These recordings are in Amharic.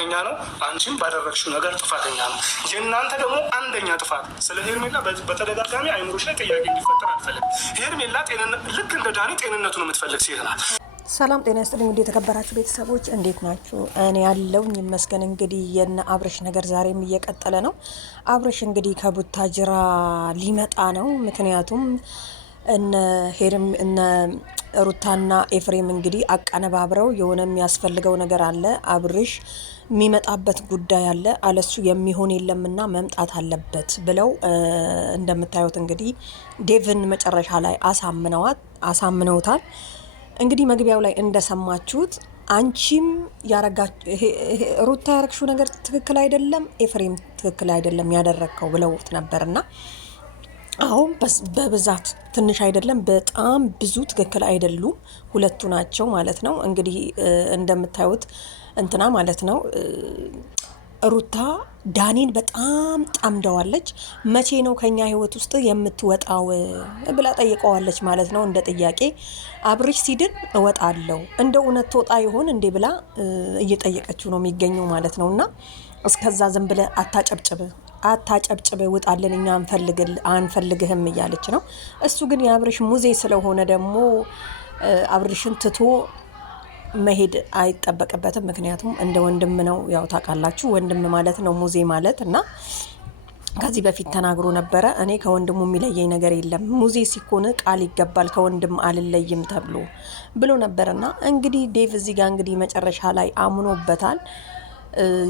ጥፋተኛ ነው፣ አንቺም ባደረግሽው ነገር ጥፋተኛ ነው። የእናንተ ደግሞ አንደኛ ጥፋት ስለ ሄርሜላ በተደጋጋሚ አይምሮች ላይ ጥያቄ እንዲፈጠር አልፈልግም። ሄርሜላ ልክ እንደ ዳኒ ጤንነቱን የምትፈልግ ሴት ናት። ሰላም ጤና ይስጥልኝ። እንዴት የተከበራችሁ ቤተሰቦች እንዴት ናችሁ? እኔ ያለውኝ ይመስገን። እንግዲህ የነ አብርሽ ነገር ዛሬም እየቀጠለ ነው። አብርሽ እንግዲህ ከቡታጅራ ሊመጣ ነው። ምክንያቱም እነ ሩታና ኤፍሬም እንግዲህ አቀነባብረው የሆነ የሚያስፈልገው ነገር አለ። አብርሽ የሚመጣበት ጉዳይ አለ፣ አለሱ የሚሆን የለምና መምጣት አለበት ብለው እንደምታዩት እንግዲህ ዴቭን መጨረሻ ላይ አሳምነውታል። እንግዲህ መግቢያው ላይ እንደሰማችሁት አንቺም ሩታ ያረግሽው ነገር ትክክል አይደለም፣ ኤፍሬም ትክክል አይደለም ያደረግከው ብለውት ነበርና አሁን በብዛት ትንሽ አይደለም በጣም ብዙ ትክክል አይደሉም፣ ሁለቱ ናቸው ማለት ነው። እንግዲህ እንደምታዩት እንትና ማለት ነው ሩታ ዳኒን በጣም ጣምደዋለች። መቼ ነው ከኛ ህይወት ውስጥ የምትወጣው ብላ ጠይቀዋለች ማለት ነው። እንደ ጥያቄ አብርሽ ሲድን እወጣለሁ እንደ እውነት ትወጣ ይሆን እንዴ ብላ እየጠየቀችው ነው የሚገኘው ማለት ነውና እስከዛ ዝም ብለ አታጨብጭብ ውጣልን፣ እኛ አንፈልግህም እያለች ነው። እሱ ግን የአብርሽ ሙዜ ስለሆነ ደግሞ አብርሽን ትቶ መሄድ አይጠበቅበትም። ምክንያቱም እንደ ወንድም ነው፣ ያው ታውቃላችሁ ወንድም ማለት ነው ሙዜ ማለት እና ከዚህ በፊት ተናግሮ ነበረ። እኔ ከወንድሙ የሚለየኝ ነገር የለም፣ ሙዜ ሲኮን ቃል ይገባል ከወንድም አልለይም ተብሎ ብሎ ነበርና እንግዲህ ዴቭ እዚህ ጋር እንግዲህ መጨረሻ ላይ አምኖበታል።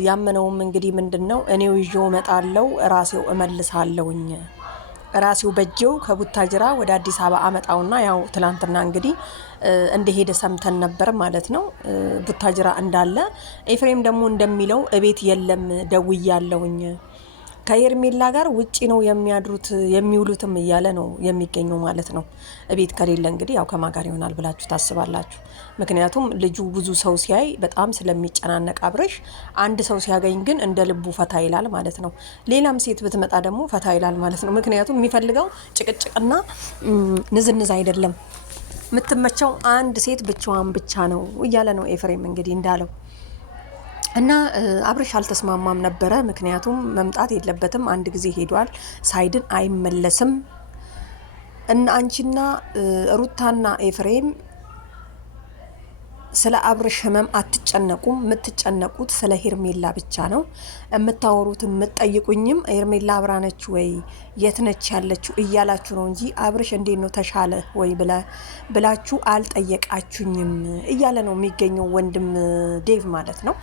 ያመነውም እንግዲህ ምንድነው እኔው ይዤው እመጣለሁ፣ ራሴው እመልሳለሁኝ፣ ራሴው በጀው ከቡታጅራ ወደ አዲስ አበባ አመጣውና ያው ትላንትና እንግዲህ እንደሄደ ሰምተን ነበር ማለት ነው። ቡታጅራ እንዳለ ኤፍሬም ደግሞ እንደሚለው እቤት የለም ደውያለሁኝ፣ ከሄርሜላ ጋር ውጪ ነው የሚያድሩት የሚውሉትም እያለ ነው የሚገኘው ማለት ነው። እቤት ከሌለ እንግዲህ ያው ከማጋር ይሆናል ብላችሁ ታስባላችሁ። ምክንያቱም ልጁ ብዙ ሰው ሲያይ በጣም ስለሚጨናነቅ አብርሽ አንድ ሰው ሲያገኝ ግን እንደ ልቡ ፈታ ይላል ማለት ነው። ሌላም ሴት ብትመጣ ደግሞ ፈታ ይላል ማለት ነው። ምክንያቱም የሚፈልገው ጭቅጭቅና ንዝንዝ አይደለም፣ የምትመቸው አንድ ሴት ብቻዋን ብቻ ነው እያለ ነው ኤፍሬም እንግዲህ እንዳለው እና አብርሽ አልተስማማም ነበረ። ምክንያቱም መምጣት የለበትም፣ አንድ ጊዜ ሄዷል፣ ሳይድን አይመለስም። እና አንቺና ሩታና ኤፍሬም ስለ አብርሽ ህመም አትጨነቁም፣ የምትጨነቁት ስለ ሄርሜላ ብቻ ነው። የምታወሩት የምትጠይቁኝም ሄርሜላ አብራነች ወይ የትነች ያለችው እያላችሁ ነው እንጂ አብርሽ እንዴት ነው ተሻለ ወይ ብላችሁ አልጠየቃችሁኝም እያለ ነው የሚገኘው ወንድም ዴቭ ማለት ነው።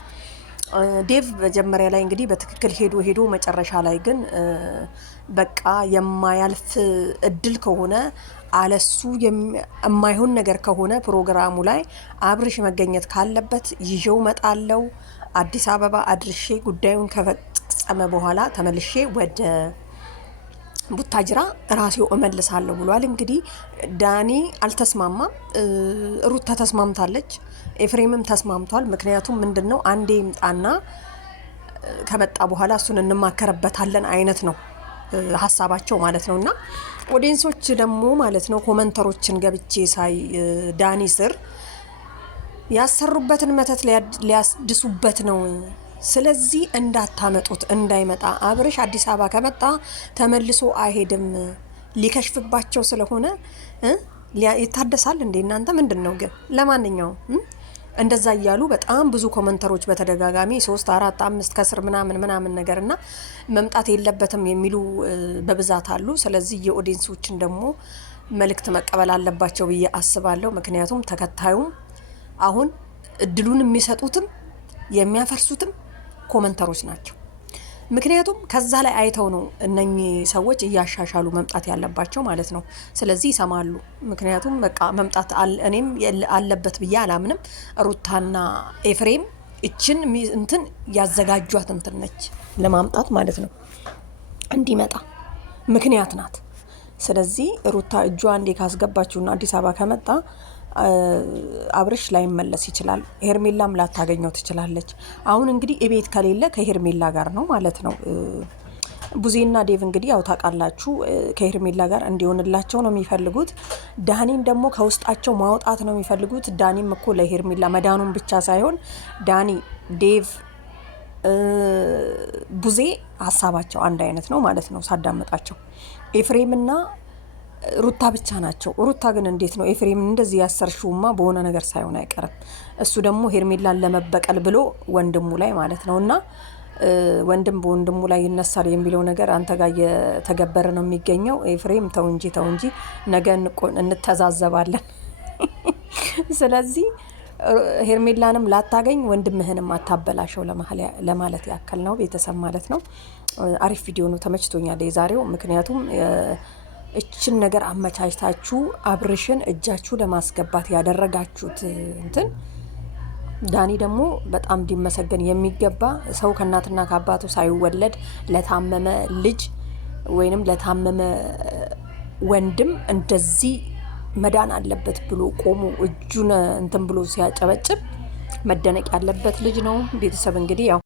ዴቭ መጀመሪያ ላይ እንግዲህ በትክክል ሄዶ መጨረሻ ላይ ግን በቃ የማያልፍ እድል ከሆነ አለሱ የማይሆን ነገር ከሆነ ፕሮግራሙ ላይ አብርሽ መገኘት ካለበት ይዤው መጣለው አዲስ አበባ አድርሼ ጉዳዩን ከፈጸመ በኋላ ተመልሼ ወደ ቡታጅራ ራሴው እመልሳለሁ ብሏል። እንግዲህ ዳኒ አልተስማማም፣ ሩታ ተስማምታለች፣ ኤፍሬምም ተስማምቷል። ምክንያቱም ምንድነው አንዴ ይምጣና ከመጣ በኋላ እሱን እንማከረበታለን አይነት ነው ሀሳባቸው ማለት ነውና ኦዲየንሶች ደግሞ ማለት ነው ኮመንተሮችን ገብቼ ሳይ ዳኒ ስር ያሰሩበትን መተት ሊያድሱበት ነው። ስለዚህ እንዳታመጡት፣ እንዳይመጣ አብርሽ አዲስ አበባ ከመጣ ተመልሶ አይሄድም፣ ሊከሽፍባቸው ስለሆነ ይታደሳል እንዴ እናንተ ምንድነው ግን? ለማንኛውም እንደዛ እያሉ በጣም ብዙ ኮመንተሮች በተደጋጋሚ 3 4 5 ከስር ምናምን ነገርና መምጣት የለበትም የሚሉ በብዛት አሉ። ስለዚህ የኦዲየንሶችን ደግሞ መልእክት መቀበል አለባቸው ብዬ አስባለሁ። ምክንያቱም ተከታዩም አሁን እድሉን የሚሰጡትም የሚያፈርሱትም ኮመንተሮች ናቸው። ምክንያቱም ከዛ ላይ አይተው ነው እነኚህ ሰዎች እያሻሻሉ መምጣት ያለባቸው ማለት ነው። ስለዚህ ይሰማሉ። ምክንያቱም በቃ መምጣት እኔም አለበት ብዬ አላምንም። ሩታና ኤፍሬም እችን እንትን ያዘጋጇት እንትን ነች ለማምጣት ማለት ነው፣ እንዲመጣ ምክንያት ናት። ስለዚህ ሩታ እጇ እንዴ ካስገባችውና አዲስ አበባ ከመጣ አብርሽ ላይ መለስ ይችላል፣ ሄርሜላም ላታገኘው ትችላለች። አሁን እንግዲህ እቤት ከሌለ ከሄርሜላ ጋር ነው ማለት ነው። ቡዜና ዴቭ እንግዲህ ያው ታውቃላችሁ ከሄርሜላ ጋር እንዲሆንላቸው ነው የሚፈልጉት። ዳኒን ደግሞ ከውስጣቸው ማውጣት ነው የሚፈልጉት። ዳኒም እኮ ለሄርሜላ መዳኑን ብቻ ሳይሆን ዳኒ ዴቭ ቡዜ ሀሳባቸው አንድ አይነት ነው ማለት ነው ሳዳመጣቸው። ኤፍሬምና ሩታ ብቻ ናቸው። ሩታ ግን እንዴት ነው ኤፍሬምን እንደዚህ ያሰርሽውማ በሆነ ነገር ሳይሆን አይቀርም። እሱ ደግሞ ሄርሜላን ለመበቀል ብሎ ወንድሙ ላይ ማለት ነው። እና ወንድም በወንድሙ ላይ ይነሳል የሚለው ነገር አንተ ጋር እየተገበረ ነው የሚገኘው። ኤፍሬም ተው እንጂ ነገ እንተዛዘባለን። ስለዚህ ሄርሜላንም ላታገኝ ወንድምህንም አታበላሸው ለማለት ያክል ነው ቤተሰብ ማለት ነው። አሪፍ ቪዲዮ ነው፣ ተመችቶኛል የዛሬው። ምክንያቱም እችን ነገር አመቻችታችሁ አብርሽን እጃችሁ ለማስገባት ያደረጋችሁት እንትን ዳኒ ደግሞ በጣም እንዲመሰገን የሚገባ ሰው ከእናትና ከአባቱ ሳይወለድ ለታመመ ልጅ ወይንም ለታመመ ወንድም እንደዚህ መዳን አለበት ብሎ ቆሞ እጁን እንትን ብሎ ሲያጨበጭብ መደነቅ ያለበት ልጅ ነው። ቤተሰብ እንግዲህ ያው